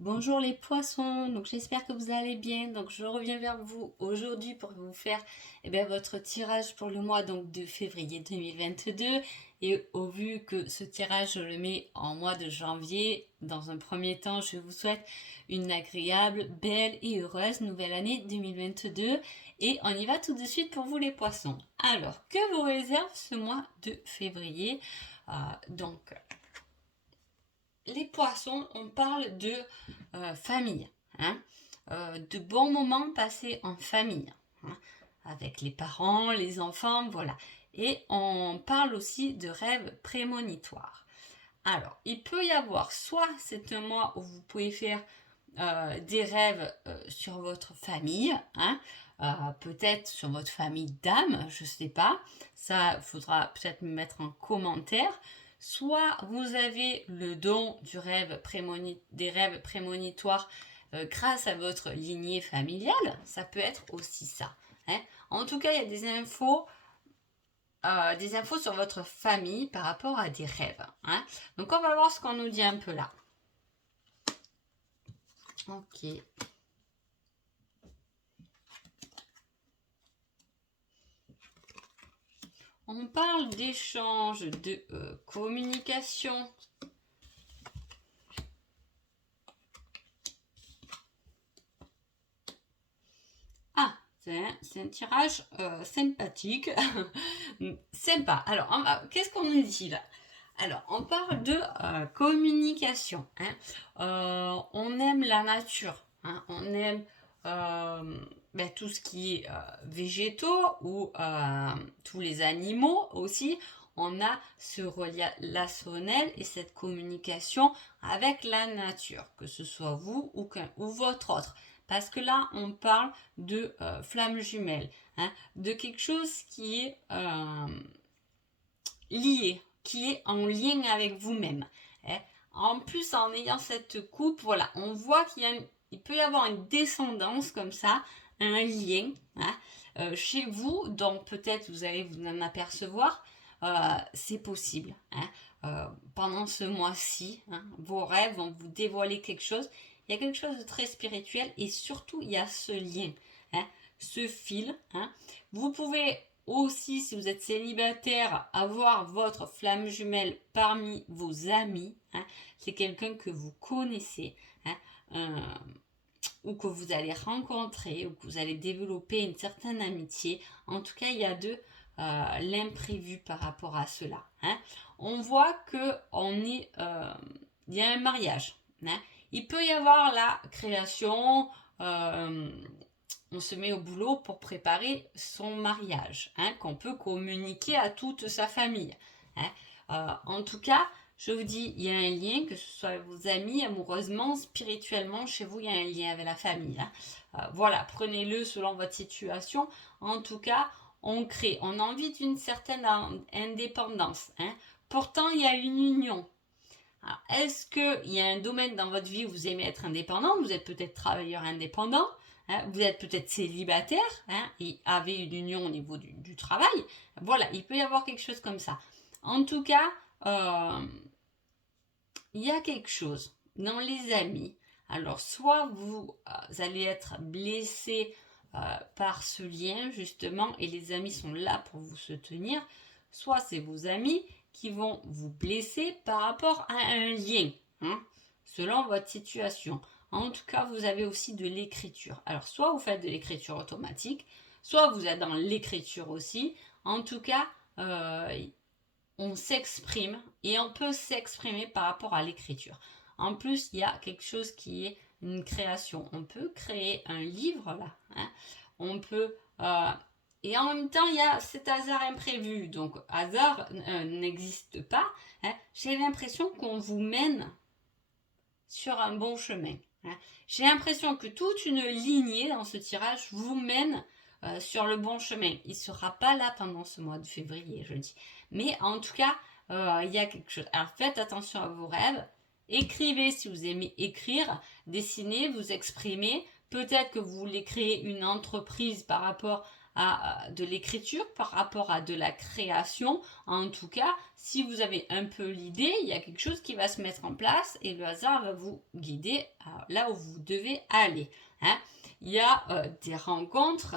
Bonjour les poissons, donc j'espère que vous allez bien. Donc je reviens vers vous aujourd'hui pour vous faire votre tirage pour le mois de février 2022. Et au vu que ce tirage je le mets en mois de janvier, dans un premier temps je vous souhaite une agréable, belle et heureuse nouvelle année 2022. Et on y va tout de suite pour vous les poissons. Alors, que vous réserve ce mois de février? Donc les poissons, on parle de famille, hein, de bons moments passés en famille, hein, avec les parents, les enfants, voilà. Et on parle aussi de rêves prémonitoires. Alors, il peut y avoir soit c'est un mois où vous pouvez faire des rêves sur votre famille, hein, peut-être sur votre famille d'âme, je ne sais pas. Ça, faudra peut-être me mettre en commentaire. Soit vous avez le don des rêves prémonitoires grâce à votre lignée familiale, ça peut être aussi ça, hein. En tout cas, il y a des infos sur votre famille par rapport à des rêves, hein. Donc on va voir ce qu'on nous dit un peu là. Ok. On parle d'échange, de communication. Ah, c'est un tirage sympathique. Sympa. Alors, qu'est-ce qu'on nous dit là? Alors, on parle de communication, hein. On aime la nature, hein. On aime tout ce qui est végétaux ou tous les animaux aussi. On a ce relationnel et cette communication avec la nature, que ce soit vous ou votre autre. Parce que là, on parle de flammes jumelles, hein, de quelque chose qui est lié, qui est en lien avec vous-même, hein. En plus, en ayant cette coupe, voilà, on voit il peut y avoir une descendance comme ça, un lien, hein, chez vous, donc peut-être vous allez vous en apercevoir. C'est possible, hein. Pendant ce mois-ci, hein, vos rêves vont vous dévoiler quelque chose. Il y a quelque chose de très spirituel et surtout il y a ce lien, hein, ce fil, hein. Vous pouvez aussi, si vous êtes célibataire, avoir votre flamme jumelle parmi vos amis, hein. C'est quelqu'un que vous connaissez, hein, ou que vous allez rencontrer, ou que vous allez développer une certaine amitié. En tout cas, il y a de l'imprévu par rapport à cela, hein. On voit que il y a un mariage, hein. Il peut y avoir la création, on se met au boulot pour préparer son mariage, hein, qu'on peut communiquer à toute sa famille, hein. En tout cas, je vous dis, il y a un lien, que ce soit vos amis, amoureusement, spirituellement, chez vous, il y a un lien avec la famille, hein. Voilà, prenez-le selon votre situation. En tout cas, on a envie d'une certaine indépendance, hein. Pourtant, il y a une union. Alors, est-ce qu'il y a un domaine dans votre vie où vous aimez être indépendant? Vous êtes peut-être travailleur indépendant, hein, vous êtes peut-être célibataire, hein, et avez une union au niveau du travail. Voilà, il peut y avoir quelque chose comme ça. En tout cas, il y a quelque chose dans les amis. Alors, soit vous allez être blessé par ce lien, justement, et les amis sont là pour vous soutenir, soit c'est vos amis qui vont vous blesser par rapport à un lien, hein, selon votre situation. En tout cas, vous avez aussi de l'écriture. Alors, soit vous faites de l'écriture automatique, soit vous êtes dans l'écriture aussi. En tout cas, on s'exprime et on peut s'exprimer par rapport à l'écriture. En plus, il y a quelque chose qui est une création. On peut créer un livre là, hein. On peut et en même temps, il y a cet hasard imprévu. Donc, hasard n'existe pas, hein. J'ai l'impression qu'on vous mène sur un bon chemin, hein. J'ai l'impression que toute une lignée dans ce tirage vous mène sur le bon chemin. Il ne sera pas là pendant ce mois de février, je dis. Mais en tout cas, il y a quelque chose. Alors faites attention à vos rêves. Écrivez si vous aimez écrire, dessinez, vous exprimer. Peut-être que vous voulez créer une entreprise par rapport à de l'écriture, par rapport à de la création. En tout cas, si vous avez un peu l'idée, il y a quelque chose qui va se mettre en place et le hasard va vous guider là où vous devez aller. Hein. Il y a des rencontres.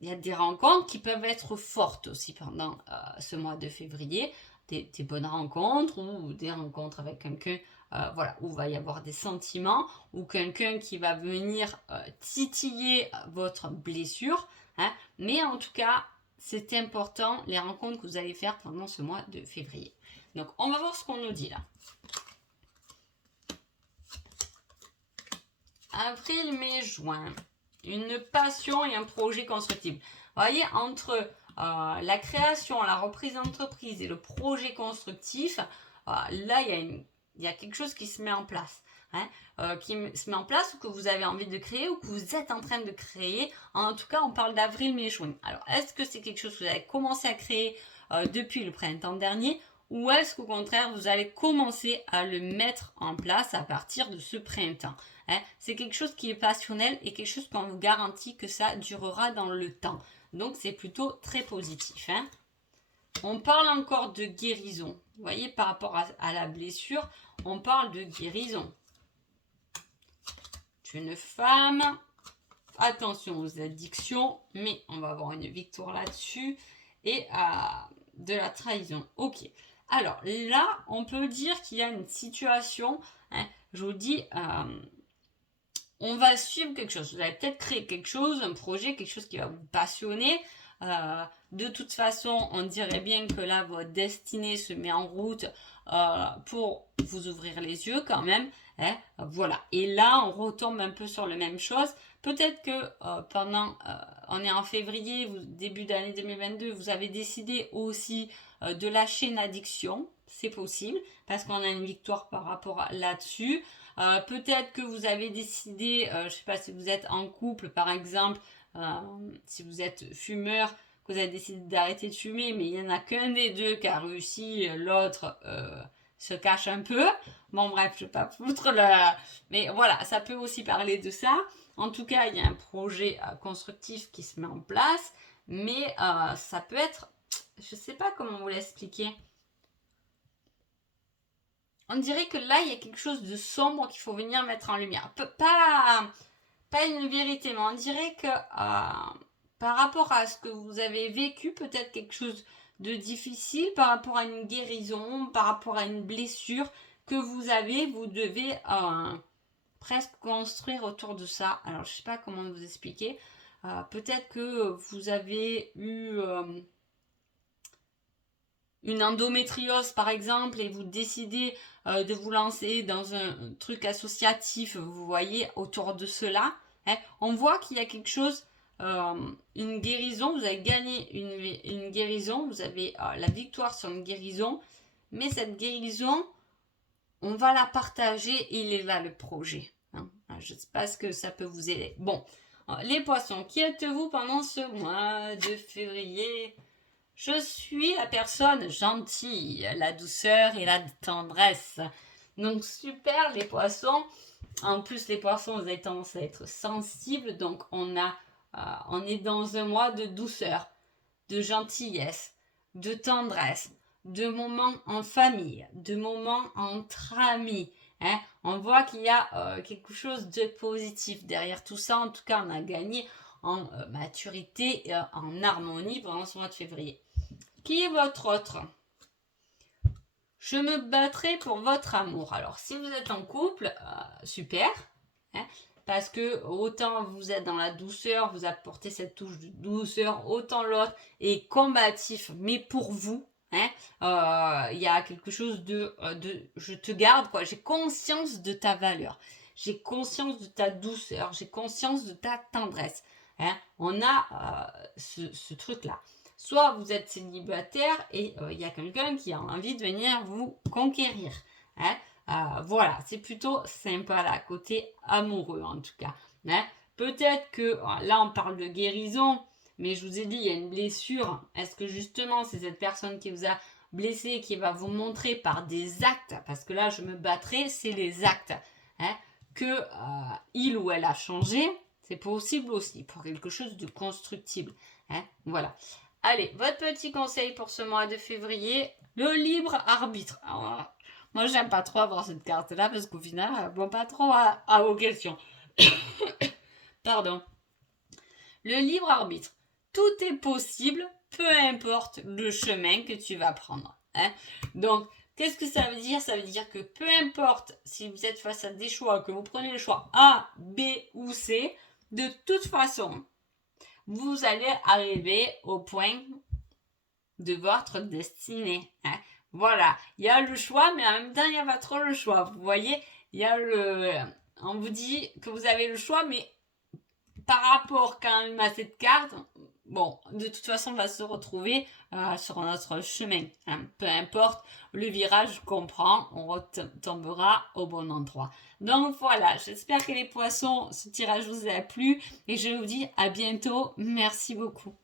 Il y a des rencontres qui peuvent être fortes aussi pendant ce mois de février. Des bonnes rencontres ou des rencontres avec quelqu'un voilà, où il va y avoir des sentiments ou quelqu'un qui va venir titiller votre blessure. Hein. Mais en tout cas, c'est important les rencontres que vous allez faire pendant ce mois de février. Donc, on va voir ce qu'on nous dit là. Avril, mai, juin. Une passion et un projet constructible. Vous voyez, entre la création, la reprise d'entreprise et le projet constructif, là, il y a quelque chose qui se met en place. Hein, qui se met en place ou que vous avez envie de créer ou que vous êtes en train de créer. En tout cas, on parle d'avril, mai, juin. Alors, est-ce que c'est quelque chose que vous avez commencé à créer depuis le printemps dernier ou est-ce qu'au contraire, vous allez commencer à le mettre en place à partir de ce printemps? Hein, c'est quelque chose qui est passionnel et quelque chose qu'on vous garantit que ça durera dans le temps. Donc, c'est plutôt très positif. Hein. On parle encore de guérison. Vous voyez, par rapport à la blessure, on parle de guérison. Une femme, attention aux addictions, mais on va avoir une victoire là-dessus. Et de la trahison. Ok. Alors là, on peut dire qu'il y a une situation, hein, je vous dis, on va suivre quelque chose. Vous allez peut-être créer quelque chose, un projet, quelque chose qui va vous passionner. De toute façon, on dirait bien que là, votre destinée se met en route pour vous ouvrir les yeux quand même. Hein, voilà. Et là, on retombe un peu sur la même chose. Peut-être que on est en février, début d'année 2022, vous avez décidé aussi de lâcher une addiction. C'est possible parce qu'on a une victoire par rapport là-dessus. Peut-être que vous avez décidé, je ne sais pas si vous êtes en couple par exemple, si vous êtes fumeur, que vous avez décidé d'arrêter de fumer, mais il n'y en a qu'un des deux qui a réussi, l'autre se cache un peu. Bon bref, je ne vais pas foutre mais voilà, ça peut aussi parler de ça. En tout cas, il y a un projet constructif qui se met en place, mais ça peut être, je ne sais pas comment vous l'expliquer. On dirait que là, il y a quelque chose de sombre qu'il faut venir mettre en lumière. Pas une vérité, mais on dirait que par rapport à ce que vous avez vécu, peut-être quelque chose de difficile, par rapport à une guérison, par rapport à une blessure que vous avez, vous devez presque construire autour de ça. Alors, je ne sais pas comment vous expliquer. Peut-être que vous avez eu une endométriose par exemple et vous décidez de vous lancer dans un truc associatif, vous voyez, autour de cela. Hein, on voit qu'il y a quelque chose, une guérison, vous avez gagné une guérison, vous avez la victoire sur une guérison, mais cette guérison, on va la partager, il est là le projet. Hein. Je ne sais pas ce que ça peut vous aider. Bon, les poissons, qui êtes-vous pendant ce mois de février ? Je suis la personne gentille, la douceur et la tendresse. Donc super les poissons. En plus les poissons, vous avez tendance à être sensibles. Donc on est dans un mois de douceur, de gentillesse, de tendresse, de moments en famille, de moments entre amis. Hein. On voit qu'il y a quelque chose de positif derrière tout ça. En tout cas, on a gagné en maturité et en harmonie pendant ce mois de février. Qui est votre autre ? Je me battrai pour votre amour. Alors, si vous êtes en couple, super. Hein, parce que autant vous êtes dans la douceur, vous apportez cette touche de douceur, autant l'autre est combatif, mais pour vous. Hein, y a quelque chose de je te garde, quoi. J'ai conscience de ta valeur. J'ai conscience de ta douceur. J'ai conscience de ta tendresse. Hein, on a ce truc-là. Soit vous êtes célibataire et il y a quelqu'un qui a envie de venir vous conquérir. Hein. Voilà, c'est plutôt sympa là, côté amoureux en tout cas. Hein. Peut-être que, là on parle de guérison, mais je vous ai dit, il y a une blessure. Est-ce que justement c'est cette personne qui vous a blessé, qui va vous montrer par des actes, parce que là je me battrai, c'est les actes, hein, que il ou elle a changé. C'est possible aussi pour quelque chose de constructible. Hein, voilà. Allez, votre petit conseil pour ce mois de février, le libre arbitre. Alors, moi, j'aime pas trop avoir cette carte-là parce qu'au final, elle répond pas trop à vos questions. Pardon. Le libre arbitre. Tout est possible, peu importe le chemin que tu vas prendre. Hein. Donc, qu'est-ce que ça veut dire? Ça veut dire que peu importe si vous êtes face à des choix, que vous prenez le choix A, B ou C, de toute façon, vous allez arriver au point de votre destinée. Hein. Voilà, il y a le choix, mais en même temps, il n'y a pas trop le choix. Vous voyez, il y a on vous dit que vous avez le choix, mais par rapport quand même à cette carte, bon, de toute façon, on va se retrouver sur notre chemin. Hein. Peu importe le virage qu'on prend, on retombera au bon endroit. Donc voilà, j'espère que les poissons, ce tirage vous a plu et je vous dis à bientôt. Merci beaucoup.